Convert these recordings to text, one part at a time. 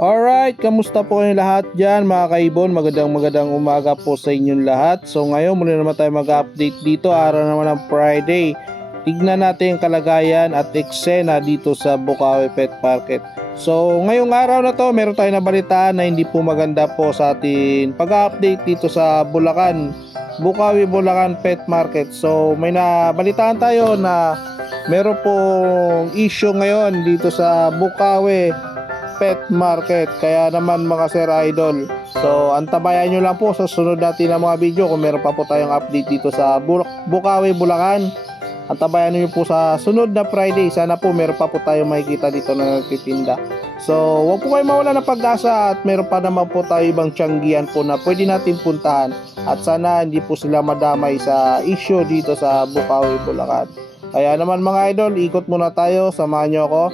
Alright, kamusta po kayong lahat dyan mga kaibon? Magandang umaga po sa inyong lahat. So ngayon muli naman tayo mag-update dito, araw naman ng Friday. Tignan natin yung kalagayan at eksena dito sa Bukawi Pet Market. So ngayong araw na to, meron tayong nabalitaan na hindi po maganda po sa atin pag-update dito sa Bulacan, Bukawi Bulacan Pet Market. So may nabalitaan tayo na meron pong issue ngayon dito sa Bukawi Pet Market. Kaya naman mga Sir Idol, so antabayan nyo lang po sa sunod natin na mga video kung meron pa po tayong update dito sa Bukawi, Bulacan. Antabayan nyo po sa sunod na Friday. Sana po meron pa po tayong makikita dito na nagtitinda. So huwag po kayo mawala ng pag-asa at meron pa naman po tayo ibang tiyanggian po na pwede natin puntahan. At sana hindi po sila madamay sa issue dito sa Bukawi, Bulacan. Kaya naman mga idol, ikot muna tayo, samahan nyo ako.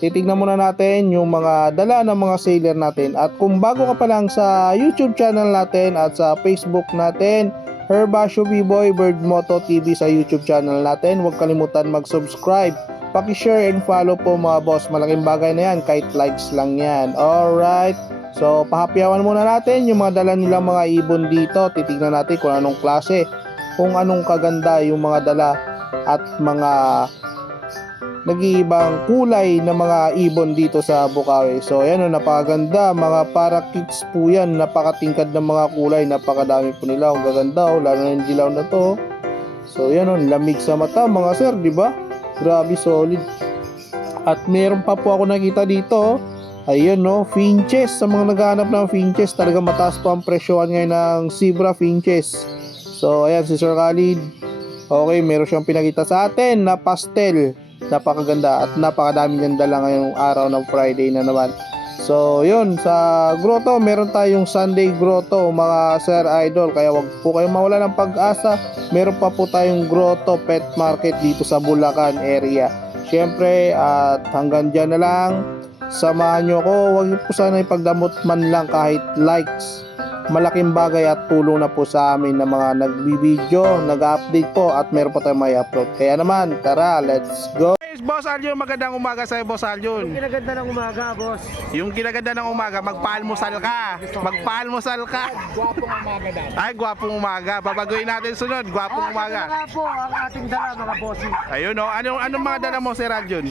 Titignan muna natin yung mga dala ng mga seller natin. At kung bago ka pa lang sa YouTube channel natin at sa Facebook natin, Herbasio B-Boy Bird Moto TV sa YouTube channel natin, huwag kalimutan mag-subscribe, paki-share and follow po mga boss. Malaking bagay na yan, kahit likes lang yan. Alright, so pahapyawan muna natin yung mga dala nilang mga ibon dito. Titignan natin kung anong klase, kung anong kaganda yung mga dala at mga nag-iibang kulay na mga ibon dito sa Bukawi. So ayan o, napakaganda, mga parakeets po yan, napakatingkad ng mga kulay, napakadami po nila. Ang gaganda o, lalo na yung dilaw na to. So ayan o, lamig sa mata mga sir, di ba? Grabe, solid. At meron pa po ako nakita dito, ayun no, finches. Sa mga naghahanap ng finches, talaga mataas po ang presyohan ngayon ng zebra finches. So ayan si Sir Khalid, okay, meron siyang pinakita sa atin na pastel. Napakaganda at napakadami niyang dala ngayong araw ng Friday na naman. So yun, sa grotto meron tayong Sunday grotto mga Sir Idol, kaya wag po kayong mawala ng pag-asa. Meron pa po tayong grotto pet market dito sa Bulacan area. Syempre at hanggang dyan na lang, samahan nyo ako. Wag niyo po sana ipagdamot man lang kahit likes. Malaking bagay at tulong na po sa amin na mga nagbibideo, nag-update po at meron pa tayong may upload. Kaya naman, tara, let's go! Boss Aljon, magandang umaga sa'yo, Boss Aljon. Yung kinaganda ng umaga, boss. Yung kinaganda ng umaga, magpaalmusal ka. Magpaalmusal ka. Gwapong umaga dahil. Ay, gwapong umaga. Babaguhin natin sunod, gwapong Ito umaga. na nga po ang ating dala, mga bossing. Ayun o, anong mga dala mo, Sir Aljon?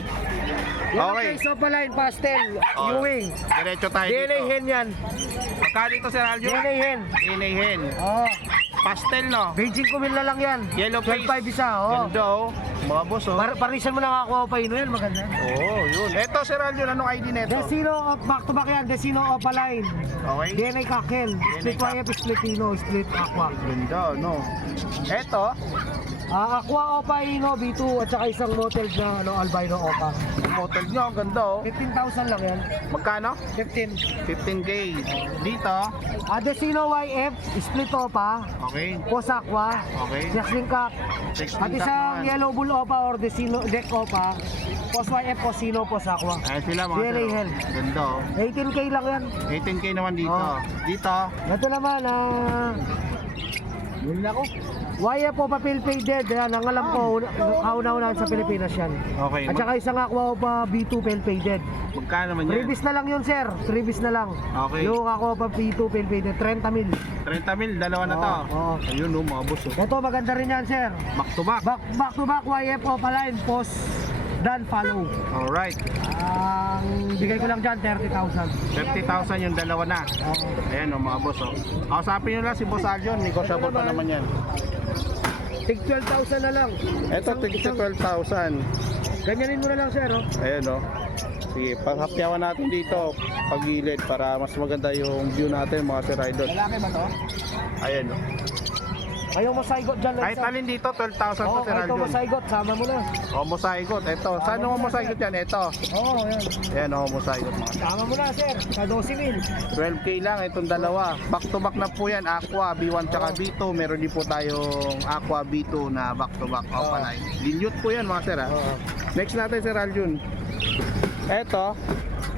Yung Okay. okay. Sopaline pastel, Oh, Ewing. diretso tayo DNA dito. hen yan. Magkano ito, Sir Aljon? DNA hen. Inayhen. Oo. Pastel, no? Beijing kumil na lang yan. Yellow face. 12.5 isa, oo. Ganda, oh. Mga boss, oh. Parisan mo na nga ako pa yan, maganda. Oo, yun. Eto, Sir Aljon, anong ID neto? Desino, back to back yan. Desino Opaline. Okay. DNA Kakel. Split YF, split Ino, split Aqua. Ganda, no? Eto, Aqua Opa Ino, B2, at saka isang motel na albino Opa. yung model nyo, ang ganda, oh. 15,000 lang yan. Magkano? 15. 15K. Dito, Desino YF, split Opa. okay. Pos Aqua, Okay. Jasling Cup, at isang Yellow Bull Opa or Desino Deck Opa, Pos YF, Posino, Pos Aqua. Ayan sila, mga DNA sir. Hell. Ganda, oh. 18K lang yan. 18K naman dito. Oh. Dito, Ito naman, yun ako. YF Opa Pilfaded, yan, ang alam ko, kauna-unahan sa Pilipinas yan. okay. At saka isang Aqua Opa B2 Pilfaded. Magkano naman yan? Freebies na lang yun, sir. Freebies na lang. Okay. Yung Aqua Opa B2 Pilfaded, 30 mil. 30 mil, dalawa na to. Oo. Ayun, oh, mga boss, oh. Ito, maganda rin yan, sir. Back to back. Back to back YF Opa line, post, dan follow. Alright. Ang bigay ko lang dyan, 30,000. 30,000 yung dalawa na. Oo. Ayan, oh, mga boss, oh. Kausapin nyo lang si Boss Aljon, negotiable pa naman yan. Tig 12,000 na lang. Eto, tig 12,000. Ganyanin mo na lang, sir. Oh. Ayan, oh. Sige, panghapyawan natin dito, pagilid, para mas maganda yung view natin, mga Sir Idol. Lalaki ba to? Ayan, oh. Ayaw mo saigot dyan. Kahit alin dito, 12,000 Oo, to, Sir kahit mo Aljon. saigot, sama mo na. O, mosaigot. Ito, saan mo mosaigot yan? Ito. Oo, yan. Ayan, o, mosaigot, mga. Sama mo na, sir. Sa 12 mil. 12K lang itong dalawa. Back to back na po yan. Aqua B1 tsaka B2. Meron din po tayong Aqua B2 na back to back. O, palay. Dilute po yan, mga sir, ha? Oo. Next natin, Sir Aljun. Eto,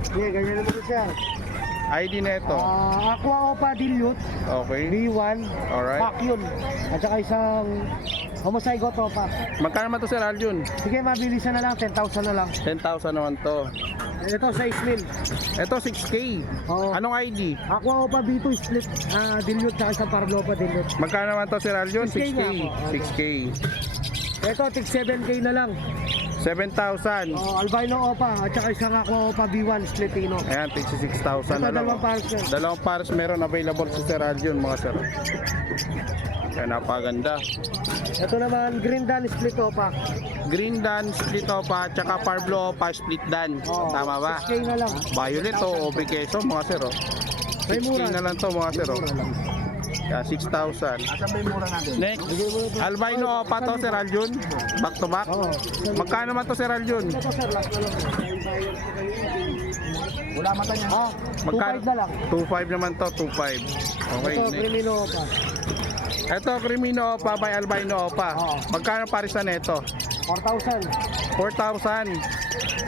Sige, ganyan naman to, sir. ID na ito. Aqua Opa Dilute, Okay. B1, Alright. Pacquion. At saka isang Homozygote Opa. Magkano naman to Sir Aljun? Sige, mabilisan na lang, 10,000 na lang. 10,000 naman to. Ito, 6,000. Ito 6K. Oo. Anong ID? Aqua Opa B2 split, dilute tsaka isang Parblo Opa dilute. Magkano naman to Sir Aljun? 6K 6K. nga po. 6K. Ito, tig 7K na lang. 7,000. Albino Opa at saka isang Aqua Opa B1 splitino. Ayan, 6,000 Ito, na lang. dalawang pares. Dalawang pares meron available sa Sir Aljun mga sir. Kaya napaganda. Ito naman, Green Dan split Opa. Green Dan, split opa, tsaka Parblo opa, split dan. Tama ba? 6K na lang. Violet o OP Quezon mga sir. Oh. May 6K mura. na lang to mga sir. Oh. Kaya 6,000. Asan may mura natin? Next, albino opa to Sir Aljun. Back to back. Oo. Magkano naman to Sir Aljun? Ito sir, last na lang. Wala mata niya. Magkano? 2.5 na lang. 2.5 naman to, 2.5. Okay, Ito, next. Crimino Opa. Ito, Crimino opa by albino opa. Oo. Magkano parisan nito? 4,000. 4,000.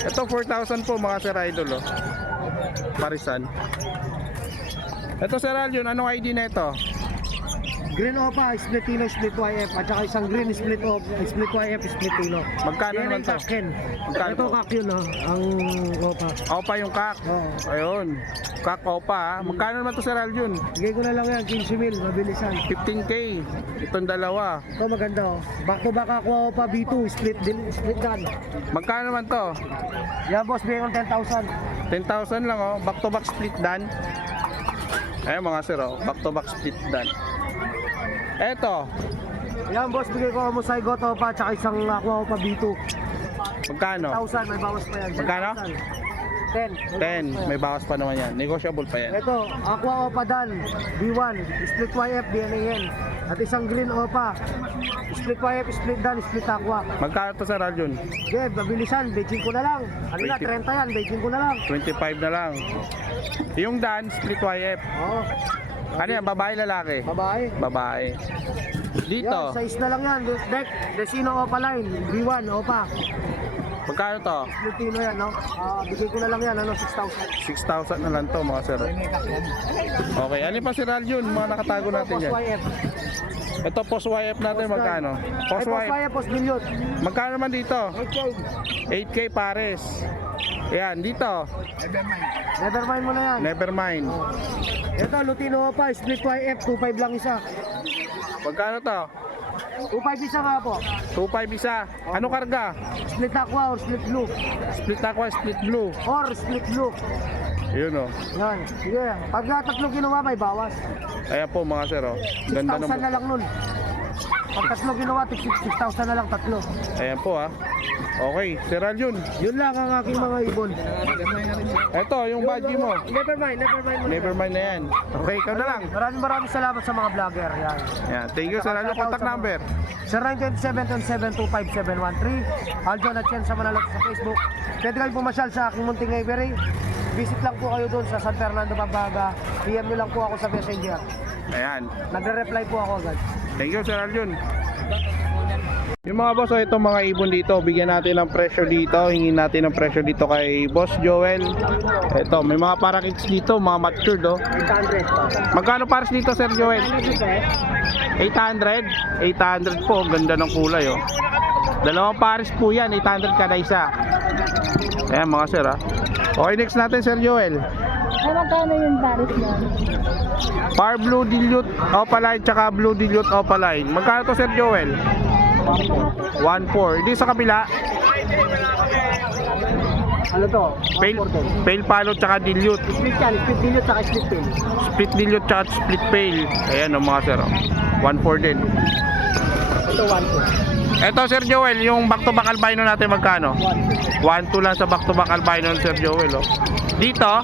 Ito 4,000 po mga Sir Idol. Oh. Parisan. Ito Sir Aljun, anong ID na ito? Green Opa, splitino, split YF. At saka isang green split YF, splitino. Magkano Yan naman ang to? kakin. Magkano Ito to? kak yun, ang Opa. Opa yung kak. Oo. Ayun. Kak opa ha. Magkano naman to Sir Aljun? Bigay ko na lang yan, 15,000, mabilisan. 15K. Itong dalawa. Ito maganda oh. Back to back Aqua Opa B2, split gun. Magkano naman to? Yan boss, bigay ko 10,000. 10,000 lang oh. Back to back split dan. Ayun mga sir oh. Back to back split dan. Eto. Yan boss, bigay ko Homozygote Opa, at saka isang Aqua Opa B2. Magkano? 1,000, may bawas pa yan. Magkano? 10. 10. May bawas pa naman yan. Negotiable pa yan. Ito, Aqua Opa Dan, B1, split YF, DNAN. At isang Green Opa, split YF, split Dan, split Aqua. Magkano to Sir Aljun? Okay, mabilisan, Beijing ko na lang. Ano na, 20. 30 yan, Beijing ko na lang. 25 na lang. Yung dan, split YF. Oo, Ano yan? Babae, lalaki? babae. Babae. Dito, Yan, size na lang yan. Deck, Desino Opa line, B1 Opa. magkano to? Splitino yan, no? Bigay ko na lang yan, ano, 6,000. 6,000 na lang to mga sir. Okay, alin pa Sir Aljun? Mga nakatago natin Post yan. YF. Ito post YF natin magkano? Ay, Post Post YF. YF, Post Billion. Magkano naman dito? Okay. 8K pares. Yan, dito. Never mind mo na yan. Never mind. Ito, Lutino Opa, split YF, 2.5 lang isa. Magkano to? 2.5 isa nga po. 2.5 isa. Ano karga? Split Aqua or split Blue. Split aqua, split blue. Or split Blue. Yun oh. Yan. Sige. Pag tatlo ginawa, may bawas. Ayan po mga sir oh. Ganda 6,000 na ng... lang nun. Pag tatlo ginawa, 6,000 na lang tatlo. Ayan po ah. Okay, Sir Aljun. Yun lang ang aking mga ibon. Ito, yung badge mo. Never mind mo na. Never mind na yan. Okay, ikaw na lang. Maraming salamat sa mga vlogger. Yan. Yan, thank you Sir Aljun. Contact number. Sir 927-725-713. Aljon at Chen sa Manalot sa Facebook. Pwede kayo pumasyal sa aking munting Ivory. Visit lang po kayo doon sa San Fernando, Pampanga. PM nyo lang po ako sa Messenger. Ayan. Nagre-reply po ako agad. Thank you Sir Aljun. Yung mga boss, itong mga ibon dito, bigyan natin ng presyo dito. Hingin natin ng presyo dito kay Boss Joel. Ito, may mga parakits dito, mga matured oh. 800. Magkano pares dito Sir Joel? 800? 800 po, ganda ng kulay oh. Dalawang pares po yan, 800 kada isa. Ayan mga sir ah. Okay, next natin Sir Joel. Ay, magkano yung pares mo? Par Blue Dilute Opaline tsaka Blue Dilute Opaline. Magkano to Sir Joel? 1.4. Hindi sa kabila. Ano to? Pale Palo tsaka Dilute. Split yan. Split dilute saka split pin. Split Dilute tsaka split Pale. Ayan o mga sir oh. 1.4 din. Ito 1.2. Eto Sir Joel, yung back to back albino natin magkano? 1.2 lang sa back to back albino ng Sir Joel oh. Dito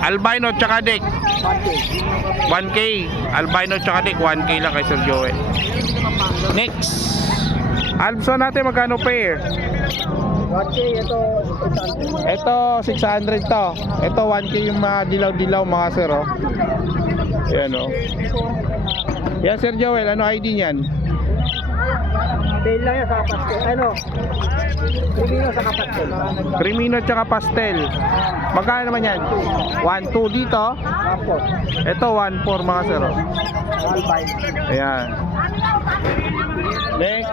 albino tsaka deck 1K. Albino tsaka deck 1K lang kay Sir Joel. Next Albson natin magkano pair? 1K, ito 800. Ito 600 to. Ito 1K yung mga dilaw-dilaw mga sir oh. Yan oh. Yan Sir Joel, ano ID niyan? Tail lang yan sa pastel. Ano? Crimino sa pastel. Crimino tsaka pastel. Magkano naman yan? 1.2 dito. Apo. Ito 1.4 mga sir. Oh. Albay. Ayan. Next.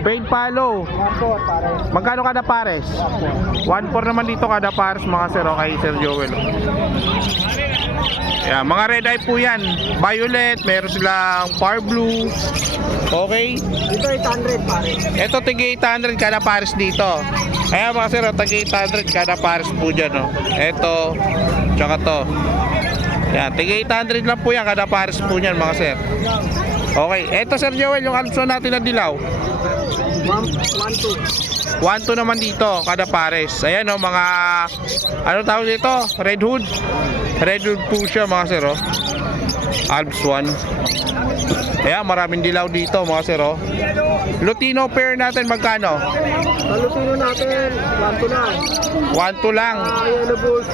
Paid follow. Apo, pare. Magkano kada pares? 1.4 naman dito kada pares mga sir. Okay, Sir Joel. Ayan, mga red eye po yan. Violet, meron silang far blue. Okay. Ito 800 pare. Ito tig 800 kada pares dito. Ayan mga sir, tig 800 kada pares po dyan. Oh. Ito, tsaka to. Yan, tig 800 lang po yan kada pares po yan mga sir. Okay, ito Sir Joel, yung alpso natin na dilaw. 1-2. 1.2 naman dito kada pares. Ayan oh, mga ano tawag dito? Red hood. Red hood po siya mga sir. Oh. Alps 1. Ayan, maraming dilaw dito mga sir. Oh. Lutino pair natin magkano? Sa Lutino natin, 1-2 lang. 1.2 lang. Yellow Bulls,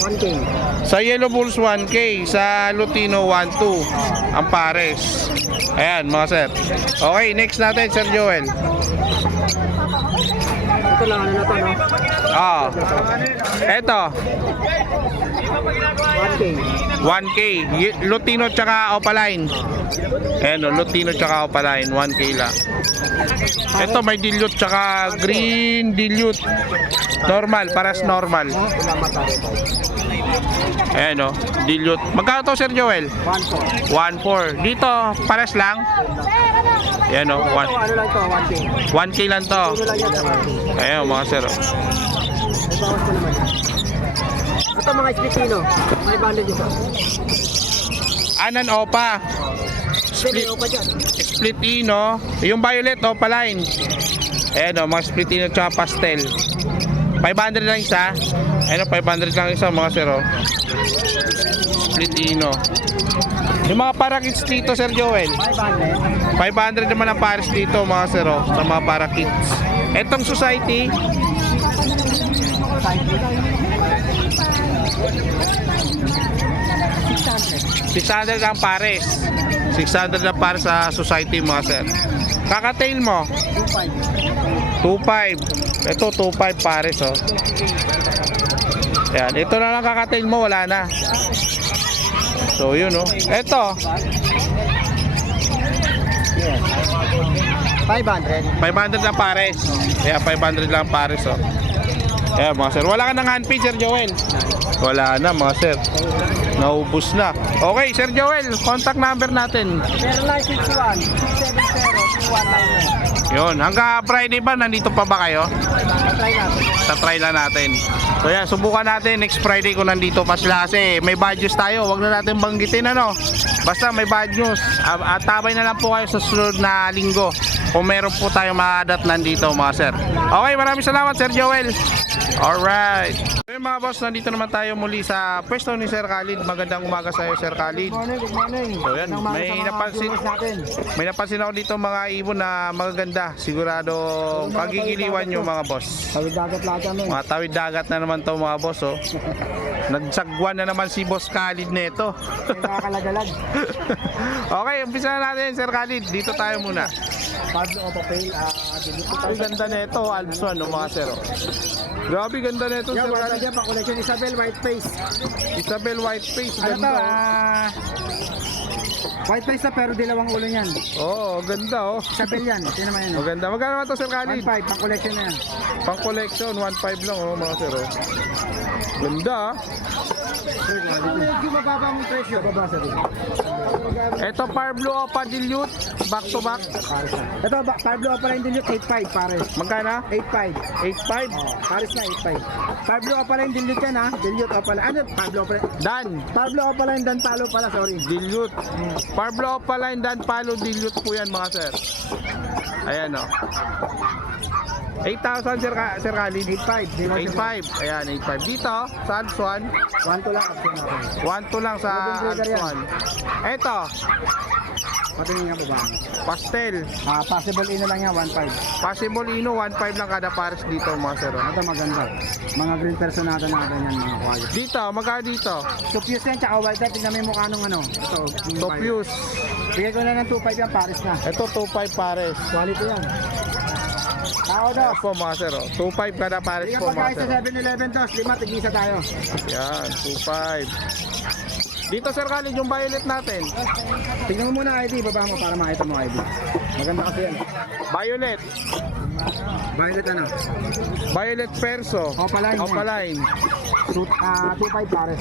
1K. Sa Yellow Bulls 1K, sa Lutino 1.2 ang pares. Ayan mga sir. Okay, next natin Sir Joel. Ito lang, ano na to, no? Ah. Eto, 1K. 1K. Lutino tsaka Opaline. Ayan o, Lutino tsaka Opaline, 1K lang. Ito may dilute tsaka green dilute. Normal, paras normal. Ayan o, dilute. Magkano to Sir Joel? 1-4. 1.4. Dito, pares lang. Ayan o, Ito, ano lang to, 1K. 1K lang to. Ito lang yan sa 1K. Ayan mga sir. May bawas ko naman. Ito mga Splitino. May bandage ito. Anan Opa. Split. Pa dyan. Split Ino. Yung violet Opaline. Ayan o, mga split Ino tsaka pastel. 500 lang isa. Ayan o, 500 lang isa mga sir. Oh. Split Ino. Yung mga parakits dito Sir Joel. 500. 500 naman ang pares dito mga sir. Oh, sa mga parakits. Etong society. 600 ang pares. 600 ang pares sa society mga sir. Kakatail mo 2.5. Ito 2.5 pares oh. Yan, ito na lang kakatail mo, wala na. So yun oh. Ito 500. 500 lang pares. Kaya 500 lang pares oh. Ayan mga sir. Wala ka ng handpin Sir Joel? Wala na mga sir. Naubos na. Okay Sir Joel, contact number natin. 0961-670-2199. Yun, hanggang Friday ba nandito pa ba kayo? Try natin. Try lang natin. So yan, subukan natin next Friday kung nandito pa sila kasi may bad news tayo. Huwag na natin banggitin ano. Basta may bad news. At tabay na lang po kayo sa sunod na linggo kung meron po tayong maadat nandito mga sir. Okay, maraming salamat Sir Joel. Alright. So yun mga boss, nandito naman tayo muli sa pwesto ni Sir Khalid. Magandang umaga sa iyo Sir Khalid. Good morning. So yan, may napansin ako dito mga ibon na magaganda. Sigurado pagigiliwan nyo mga boss. Tawid dagat lahat kami. Mga tawid dagat na naman to mga boss oh. Nagsagwan na naman si Boss Khalid neto. May nakakalagalag. Okay, umpisa na natin Sir Khalid. Dito tayo muna. Pablo o papel. Ang ganda nito, Alpson no mga sir. Oh. Grabe ganda nito Yan, Sir wala Khalid. dyan pa collection. Isabel White Face. Isabel White Face, Ano to? ganda. White Face na pero dilawang ulo niyan. Oh, ganda oh. Isabel yan. Ito naman yun. Maganda. Magkano naman to Sir Khalid? 1.5 pang collection na yan. Pang collection, 1.5 lang oh mga sir. Oh. Ganda ah. Medyo mababa mong presyo. Bababa sa dito. Ito Parblo Opa Dilute, back to back. Ito, Pablo pa rin dilute 8.5 pares. Magkano? 8.5. 8.5. Pares na 8.5. Pablo pa rin dilute yan ha. Dilute pa rin. Ano? Pablo pa rin. Dan. Pablo pa rin dan talo pala, sorry. Dilute. Parblo Opaline, Dan Palo Dilute po yan mga sir. Ayan o. 8,000 Sir Khalid. 8.5. 8.5. Ayan, 8.5. Dito, sa Alps 1. 1 lang option natin. 1.2 lang sa Alps 1. Ito, Patingin nga po ba? pastel. Possible ino lang yan, 1.5. Possible Ino, 1.5 lang kada pares dito mga sir. Ito maganda. Mga green personata na ganyan mga quiet. Dito, magkano dito? So fuse yan, tsaka white type. Tingnan mo yung mukha nung ano. Ito. yung Top white. use. Bigay ko na ng 2.5 yan, pares na. Ito 2.5 pares. Quality yan. Tao Ayan po mga sir. 2.5 kada pares Bigyan po mga pagkain sir. sa 7-Eleven to, 5, tigisa tayo. Yan, 2.5. Dito sir Khalid, yung violet natin. Tingnan mo muna ID, baba mo para makita mo ID. Maganda kasi yan. Violet. Violet ano? Violet perso. Opaline. Opaline. 2.5 pares.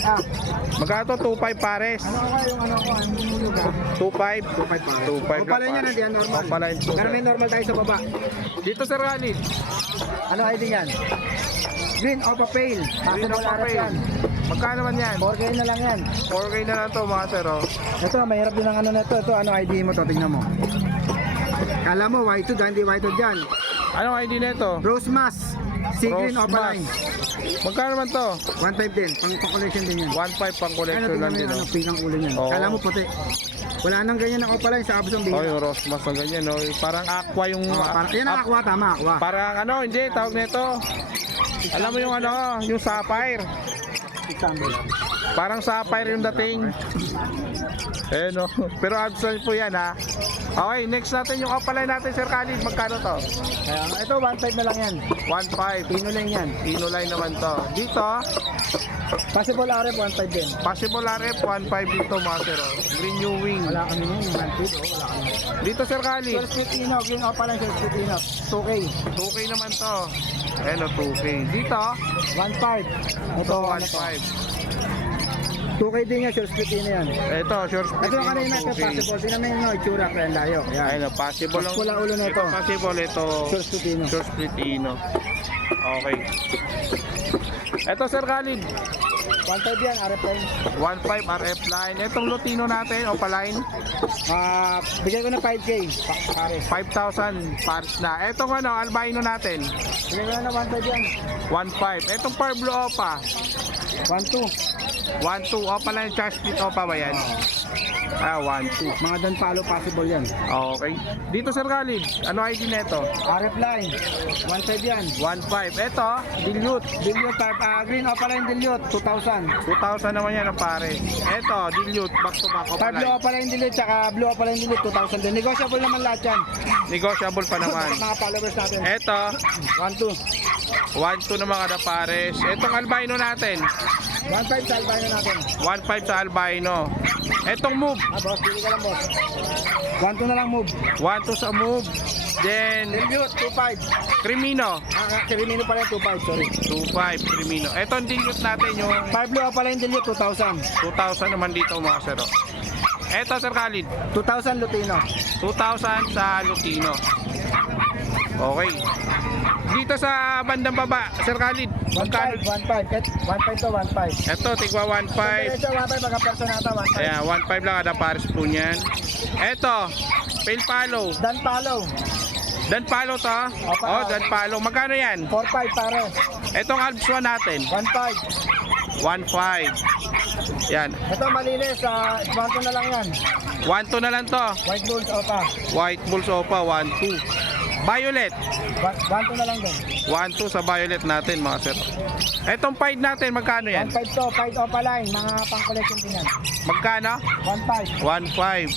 Magkano 2.5 pares? Ano ka yung ano ko? Ang mulog ha? 2.5. 2.5 pares. 2.5 Opaline yan, hindi yan normal. Opaline po. Pero sir. may normal tayo sa baba. Dito sir Khalid. Ano ID yan? Green Opa Pale. Green Possible Opa Arab Pale. yan. Magkano man yan? 4K na lang yan. 4K na lang to mga sir. Oh. Ito, mahirap din ang ano na ito. Ito, ano ID mo to? Tingnan mo. Kala mo, white hood, hindi white hood yan. Anong ID nito? Rose Mask. Sea Green Rose Opaline. Magkano man to? 1.5 din. Pang-collection din yan. 1.5 pang Ano, collection tingnan lang mo din. yung ano, Oh. pink ang ulo niyan. Oo. Kala mo puti. Wala nang ganyan na Opaline sa Absong Oh, Bihira. yung rose mask na ganyan, no? Parang aqua yung... Yan ang aqua, tama, aqua. Parang ano, hindi, tawag nito. Alam mo yung ano, yung sapphire. Example. Parang sapphire yung dating. Eh no, pero absolute po yan ha. Okay, next natin yung opaline natin Sir Khalid. Magkano to? Kaya nga, ito, 1.5 na lang yan. 1.5. Pino lang yan. Inuline naman to. Dito, Possible RF, 1.5 din. possible RF 1.5 dito mga sir. Oh. Green New Wing. Wala kami yun, 1.5, wala kami. Dito Sir Khalid, First split ino, green Opaline, first split ino. 2K. 2K naman to. Ayan o, 2K. Dito, 1.5. Ito, ano to? 1.5. 2K din yan, short split ino yan. Ito, short split Ito yung kanina, Ino, ito, 2K. possible. Tingnan mo yung itsura, kaya layo. Yan. Ayun o, possible lang. Mas pula ulo na ito. Ito possible, ito Short split ino. short split Ino. Okay. Ito Sir Khalid, 1.5 yan, RF line. 1.5 RF line. Itong Lutino natin, Opaline, Bigay ko na 5K. Pares. 5,000 pares na. Itong ano, albino natin, Bigay ko na 1.5 yan. 1.5. Itong Parblo Opa, 1.2. 1.2. Opaline charge split Opa ba yan? 1.2. Mga dan palo possible yan. Okay. Dito Sir Khalid, ano ID nito? RF line. 1.5 yan. 1.5. Ito, Dilute. Dilute type, green Opaline Dilute, 2,000. 2,000 naman yan ang pare. Ito, Dilute, back to back Type blue Opaline. Opaline Dilute, tsaka blue Opaline Dilute, 2,000 din. Negotiable naman lahat yan. Negotiable pa naman. Mga followers natin. Ito, 1.2. 1.2 na mga pares. Itong albino natin, 1.5 sa albino natin. 1.5 sa albino. Itong move, Boss, pili ka lang, boss. 1.2 na lang move. 1.2 sa move. Then, Dilute, 2.5. Crimino, Kirimino pa rin, 2.5, sorry. 2.5 Crimino. Itong dilute natin yung 5 blue Opaline Dilute, 2,000. 2,000 naman dito mga sir. Ito Sir Khalid, 2,000 Lutino. 2,000 sa Lutino. Okay. Dito sa bandang baba, Sir Khalid, 1.5, magkano? 1.5 to 1.5. Ito, tigwa 1.5. Ito, 1.5, pagka personata, 1.5. Ayan, 1.5 lang kada pares po niyan. Ito, pale palo. Dan palo, Dan palo to. Opa. Oh, dan palo. Magkano yan? 4.5 pare. Itong Alps 1 natin, 1.5. 1.5. Yan, Ito malinis, 1.2 na lang yan. 1.2 na lang to. White Bulls, opa. White Bulls Opa, 1.2. Violet, 1.2 na lang din. 1.2 sa violet natin mga sir. Etong pied natin, magkano yan? 1.5 to, 5 Opaline, mga pang-collection din yan. Magkano? 1.5. 1.5.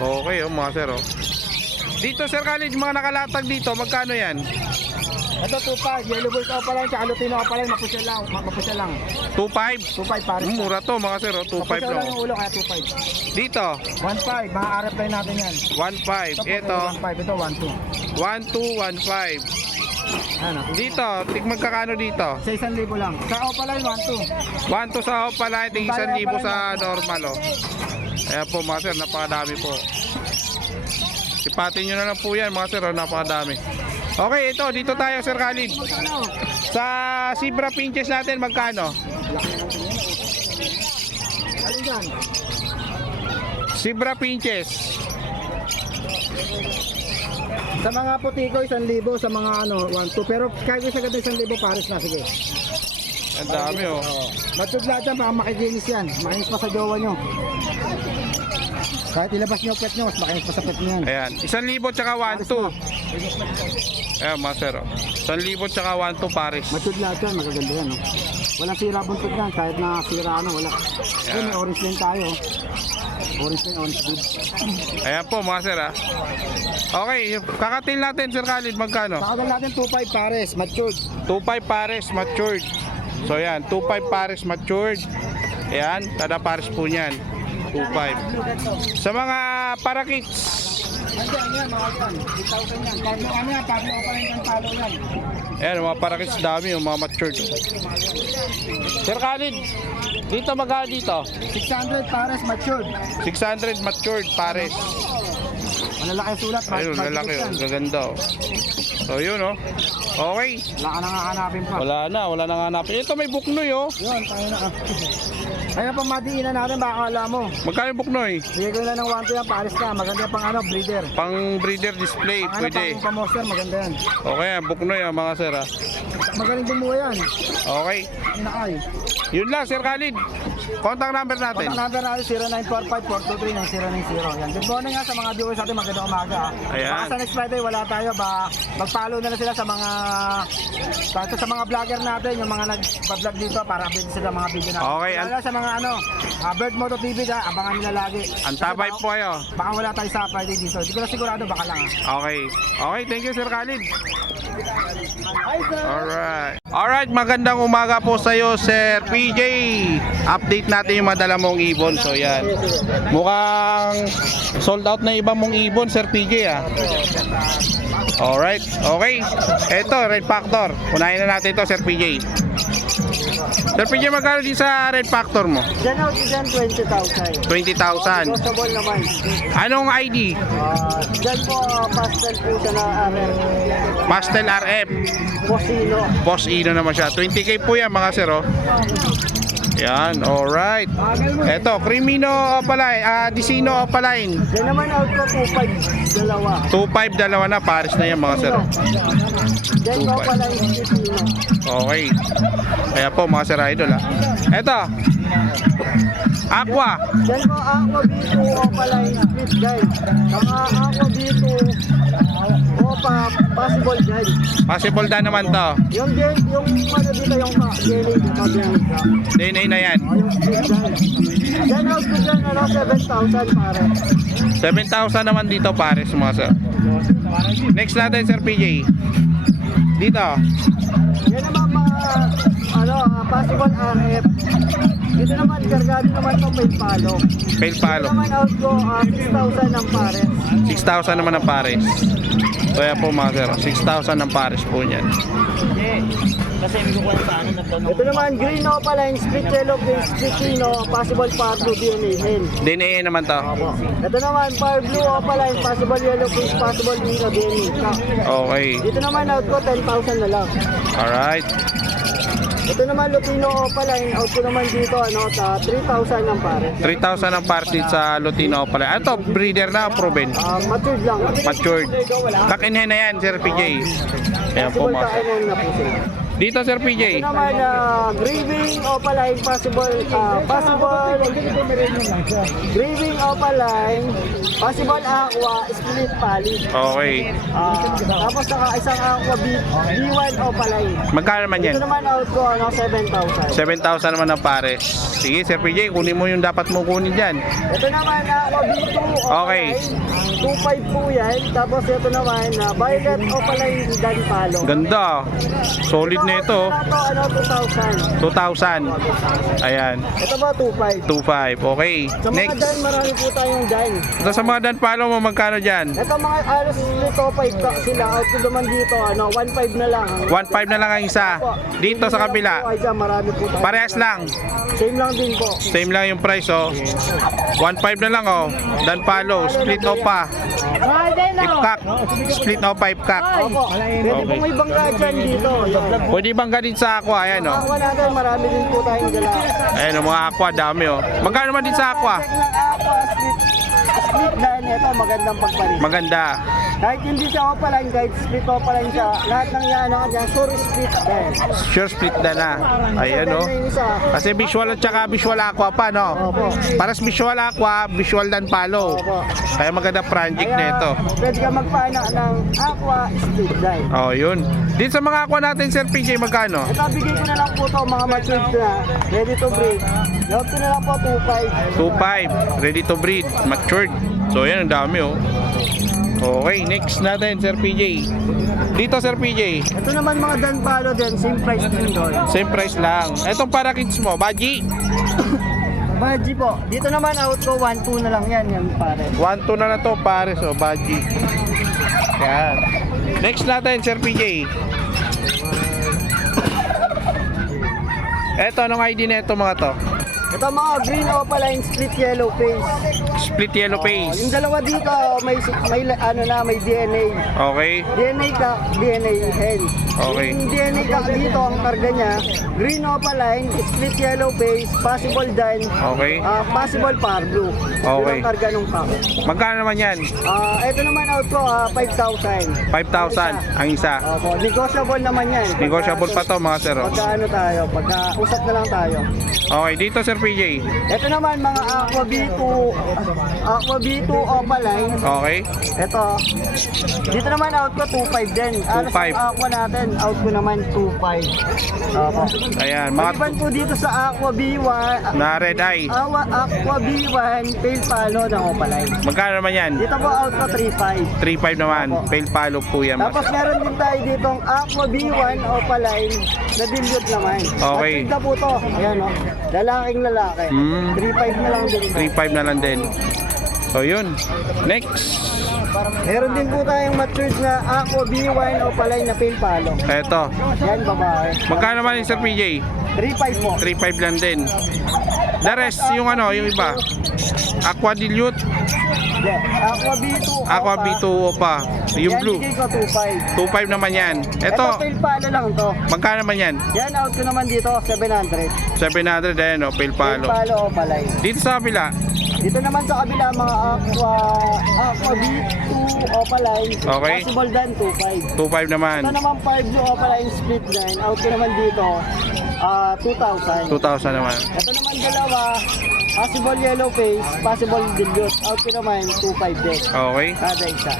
Okay oh mga sir oh. Dito Sir Khalid, mga nakalatag dito, magkano yan? Ito 2.5, Yellow Bulls Opaline, tsaka Lutino Opaline, mapusyal lang. Mapusyal lang. 2.5? 2.5 pare. Mura to mga sir oh, 2.5 Mapusyal lang lang. yung ulo, kaya 2.5. Dito, 1.5, mga RF line natin yan. 1.5. Ito, 1.5, ito 1.2. 1.2, 1.5. Ano? Dito, tig magkakano dito? Sa 1,000 lang. Sa Opaline, 1.2. 1.2 sa Opala, tig 1,000 sa normal oh. Ayan po mga sir, napakadami po. Sipatin nyo na lang po yan mga sir, oh, napakadami. Okay, ito, dito tayo Sir Khalid. Ano? Sa Zebra Pinches natin, magkano? Alin dyan? Zebra Pinches. Sa mga puti ko, 1,000. Sa mga ano, 1.2. Pero kahit isa ganda 1,000 pares na, sige. Ang dami oh. Matug lahat yan, baka makikinis yan. Makinis pa sa jowa nyo. Kahit ilabas nyo pet nyo, mas makinis pa sa pet nyo yan. Ayan, 1,000 tsaka 1.2. Ayan mga sir, oh. 1,000 tsaka 1.2 pares. Matug lahat yan, magaganda yan. No? Walang sira buntot yan, kahit na sira ano, wala. Ayun, may orange din tayo. Orange na, orange good. Ayan po mga sir ha. Okay, kakatil natin Sir Khalid, magkano? Pakagal natin 2.5 pares, matured. 2.5 pares matured. So yan, 2.5 pares matured. Ayan, kada pares po niyan. 2.5. Sa mga parakits, Andiyan, mga yan. 8,000 yan. Pablo, ano yan? Pablo ko pala yung palo yan. ayan, mga parakits dami, yung mga matured. Sir Khalid, dito magkano dito? 600 pares, matured. 600 matured pares. Malalaki ang sulat. Ayun, lalaki oh, gaganda oh. So yun oh. Okay, Wala ka nang hahanapin pa. wala nang hanapin. Ito may buknoy oh. Yun, tayo na. Ayun pa madiinan natin, baka akala mo. Magkano yung buknoy? Bigay ko na ng 1 to yan, pares ka. Maganda pang ano, breeder. Pang breeder display, Pang ano, pwede. pang pamoster, maganda yan. Okay, buknoy ah mga sir ah. Magaling bumuha yan. Okay. Inakay. Yun lang Sir Khalid. Contact number natin. Contact number natin 0945-423-090. Yan. Good morning nga sa mga viewers natin, magandang umaga. Ayan. Baka sa next Friday wala tayo, mag-follow na lang sila sa mga vlogger natin, yung mga nag-vlog dito para update sila mga video natin. Okay, Lalo sa mga Bird Moto TV abangan nila lagi. Antabay po kayo. Baka wala tayo sa Friday dito. Hindi ko na sigurado, baka lang. Okay. Okay, thank you Sir Khalid. Alright, magandang umaga po sa iyo Sir PJ. Update natin yung madala mong ibon. So yan. Mukhang sold out na iba mong ibon Sir PJ ah. Alright, okay. Ito, Red Factor. Unahin na natin ito Sir PJ. Sir PJ, magkano din sa Red Factor mo? Diyan out dyan 20,000. 20,000. Possible naman. Anong ID? Diyan po pastel po siya na Pastel RF. Bosino. Boss Ino naman siya. 20k po yan mga sir oh. Yan, alright. Eto, Crimino Opaline, Dicino Opaline. Diyan naman out ko 2.5 dalawa. 2.5 dalawa na, pares na yan mga sir. Diyan ko pala yung Bosino. Okay. Kaya po mga sir idol ah. Eto, Aqua. Diyan ko Aqua B2 Opaline split guys. Mga Aqua B2 Opa possible dyan. Possible na naman to. Yung ano dito yung jelly dito dyan. DNA na yan. Yung split dyan. Diyan out ko dyan 7,000 pare. 7,000 naman dito pares mga sir. Next natin Sir PJ. Dito. Yan naman mga possible RF. Dito naman kargado naman to may palo. Fail palo. Dito naman out ko 6,000 ng pare. 6,000 naman ang pares. Kaya po mga sir, 6,000 ang pares po niyan. Ito naman green opaline split yellow face split chino possible par blue DNA hen. DNA naman to. Ito naman par blue opaline possible yellow face possible DNA DNA. Okay. Dito naman out ko 10,000 na lang. Alright. Ito naman Lutino opaline out ko naman dito sa 3,000 ng pare. 3,000 ang pares dito sa Lutino pala. Ito, breeder na, proven. Matured lang. Matured. Kakinhen na yan, Sir PJ. Kaya po Possible mga. kain na po sila. Dito, Sir PJ. Ito naman graving opaline possible graving opaline possible aqua split pali. Okay. Tapos saka isang aqua B1 opaline. Magkano naman yan? Ito naman out ko 7,000. 7,000 naman ang pares. Sige, Sir PJ, kunin mo yung dapat mo kunin dyan. Ito naman aqua B2 Okay. opaline. 2.5 po yan. Tapos ito naman violet opaline dan palo. Ganda. Solid na ito. Ito 2,000. 2,000. Ayan. Ito ba 2.5? 2,500. Okay. Sa mga Next. dan, marami po tayong dan. Ito sa mga dan palo mo, magkano dyan? Ito mga alos dito 5 sila. Out ko naman dito, 1.5 na lang. 1,500 na lang ang isa. Dito sa kabila. Ay, dyan, marami po tayo. Parehas lang. Same lang din po. Same lang yung price oh. 1,500 na lang oh. Dan palo, split opa. Ipkak. Split opa, ipkak. Opo. Pwede Okay. pong may bangka dyan dito. Yan. Pwede bang ganit sa aqua? Ayan oh. Aqua natin, marami din po tayong dala. Ayan oh, mga aqua, dami oh. Magkano naman din sa aqua? Aqua, split dan ito magandang pagpalit. Maganda. Kahit hindi siya opaline, kahit split opaline siya, lahat ng yan, sure split din. Sure split na. Ayan o. Maganda yung isa. Kasi visual at saka visual aqua pa, no? Opo. Paras visual aqua, visual dan palo. Opo. Kaya maganda project na ito. Pwede ka magpaana ng aqua split din. Oh, yun. Dito sa mga aqua natin, Sir PJ, magkano? Ito, bigay ko na lang po ito, mga matured na, ready to breed. Love ko na lang po, 2.5. 2.5, ready to breed, matured. So yan, ang dami oh. Okay, next natin, Sir PJ. Dito, Sir PJ, Ito naman mga Dan Palo din, same price din doon. same price lang. Etong para kids mo, Baji, Baji po. Dito naman out ko, 1.2 na lang yan pare. 1.2 na to, pares oh, Baji. Yan. Next natin, Sir PJ. Eto, anong ID na ito mga to? Ito mga green opaline split yellow face. Split yellow Yung face. dalawa dito, may DNA. Okay. DNA ka, DNA hen. Okay. Yung DNA ka dito, ang karga niya, green opaline, split yellow face, possible dan, Okay. possible par blue. Okay. Yun ang karga nung pack. Magkano naman yan? Ito naman out ko, 5,000. 5,000 ang isa. Opo, negotiable naman yan. Negotiable pa to mga sir. Oh. Pagka ano tayo, pagka usap na lang tayo. Okay, dito Sir PJ. Ito naman mga Aqua B2 opaline. Okay. Ito. Dito naman out ko 2.5 din. 2.5. Sa Aqua natin, out ko naman 2.5. Opo. Ayan, Maliban mga po dito sa Aqua B1, na red eye. Aqua B1, pale palo ng opaline. Magkano naman yan? Dito po out ko 3.5. 3.5 naman. Opo. Pale palo po yan. Tapos meron din tayo ditong Aqua B1 opaline na dilute naman. Okay. At tigda po to. Ayan o. Lalaking lalaki. Hmm. 3.5 na lang din. 3.5 na lang din. So yun. Next. Meron din po tayong matured na Aqua B1 opaline na pale palo. Eto. Yan babae. Magkano naman yung Sir PJ? 3.5 po. 3.5 lang din. The rest, yung ano, yung iba. Aqua Dilute, Yeah. Aqua B2 Aqua B2 pa. Yung yan, blue. bigay ko 2.5. 2.5 naman yan. Ito Ito, pale palo lang to. magkano naman yan? Yan out ko naman dito 700. 700 din, no? Pale Pale palo. palo opaline. Dito sa kabila, Dito naman sa kabila mga Aqua B2 opaline. Okay. Possible dan 2.5. 2.5 naman. Ito naman 5 blue opaline split din. Out ko naman dito 2,000. 2,000 naman. Ito naman dalawa, possible yellow face, possible dilute. Out ko naman 2.5 din. Okay. Kada isa.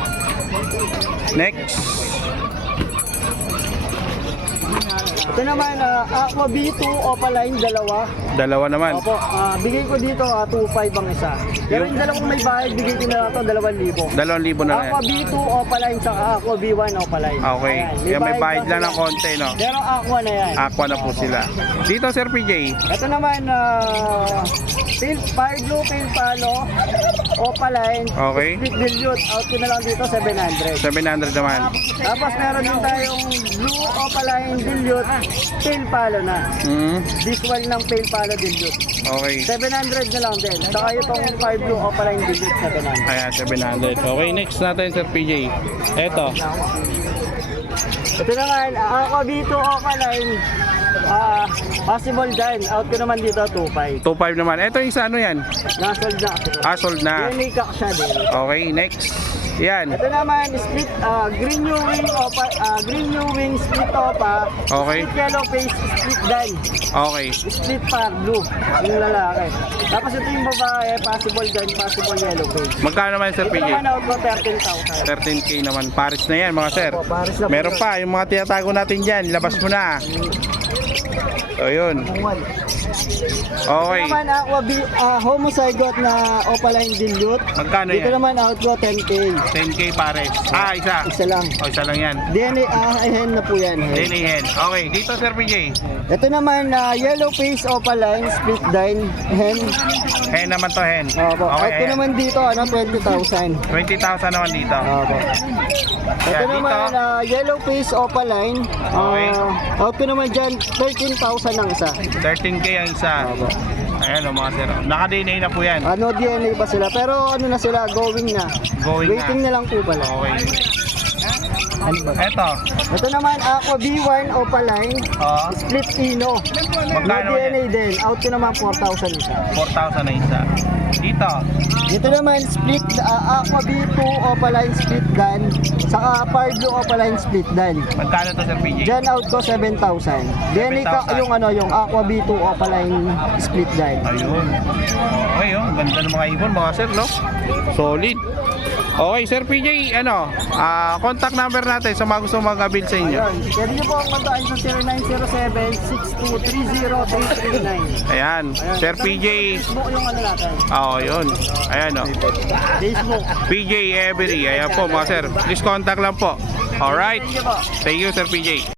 Next. Ito naman Aqua B2 opaline dalawa. Dalawa naman. Opo, bigay ko dito 2.5 ang isa. Pero yung dalawang may bayad, bigay ko na lang ito 2,000. 2,000 na yan. Aqua B2 opaline saka Aqua B1 opaline. Okay. Ayan, Yan, may bayad lang sila. ng konti, no? Pero Aqua na yan. Aqua na po sila. Dito, Sir PJ. Ito naman fire blue pale palo opaline. Okay. Split dilute. Out ko na lang dito 700. 700 naman. Tapos meron din tayong blue opaline dilute pale palo na. Hmm. This one ng pale palo dilute. Okay. 700 na lang din. Saka itong fire blue opaline dilute 700. Ayan, 700. Okay, next natin, Sir PJ. Eto. Ito naman, ako dito opaline. Possible din. Out ko naman dito 2.5. 2.5 naman. Eto yung sa ano yan? Nasold na. Sold na. DNA kak siya din. Okay, next. Yan. Ito naman, split, green new wing split opa. Okay. Split yellow face, split dan. Okay. Split par blue, yung lalaki. Tapos ito yung babae, possible dan, possible yellow face. Magkano naman, Sir Ito PJ? naman out ko 13,000. 13K naman. Paris na yan, mga sir. Opo, pares na po Meron yun. pa, yung mga tinatago natin dyan. Labas mo na. So, yun. Okay. Ito naman homozygote na opaline dilute. Magkano Dito yan? naman out ko 10K. 10K pares. Isa. Isa lang. O, isa lang yan. DNA, hen na po yan. hen. DNA hen. Okay, dito, Sir PJ. Ito naman, yellow face opaline, split dine, hen. Hen naman to, hen. Opo. Okay, Out ko ayan. naman dito, 20,000. 20,000 naman dito. Opo. Ito Yan, naman, dito. yellow face opaline. Okay. Out ko naman dyan, 13,000 ang isa. 13K ang isa. Opo. Ayan o, mga sir. Naka-DNA na po yan. No DNA pa sila, pero ano na sila, going na. Going Waiting na lang po pala. Okay. Eto. Ito naman, Aqua B1 Opaline, Oh, split Ino. magkano May yan? DNA din. Out ko naman 4,000 isa. 4,000 na isa. Dito. Dito naman, split Aqua B2 Opaline split gun, saka Fire Blue Opaline split gun. Magkano to, Sir PJ? Diyan out ko 7,000. DNA ka 7,000. yung yung Aqua B2 Opaline split gun. Ayun. Okay, oh. Ang ganda ng mga ibon, mga sir, no? Solid. Okay, Sir PJ, contact number natin sa mga gusto mag-avail sa inyo. Ayun, pwede niyo po ang kontakin sa 0907-6230339. Ayan, Sir PJ. Facebook yung natin. Oo, yun. Ayan, oh. Facebook. PJ Every. Ayan po, mga sir. Please contact lang po. Alright. Thank you po. Thank you, Sir PJ.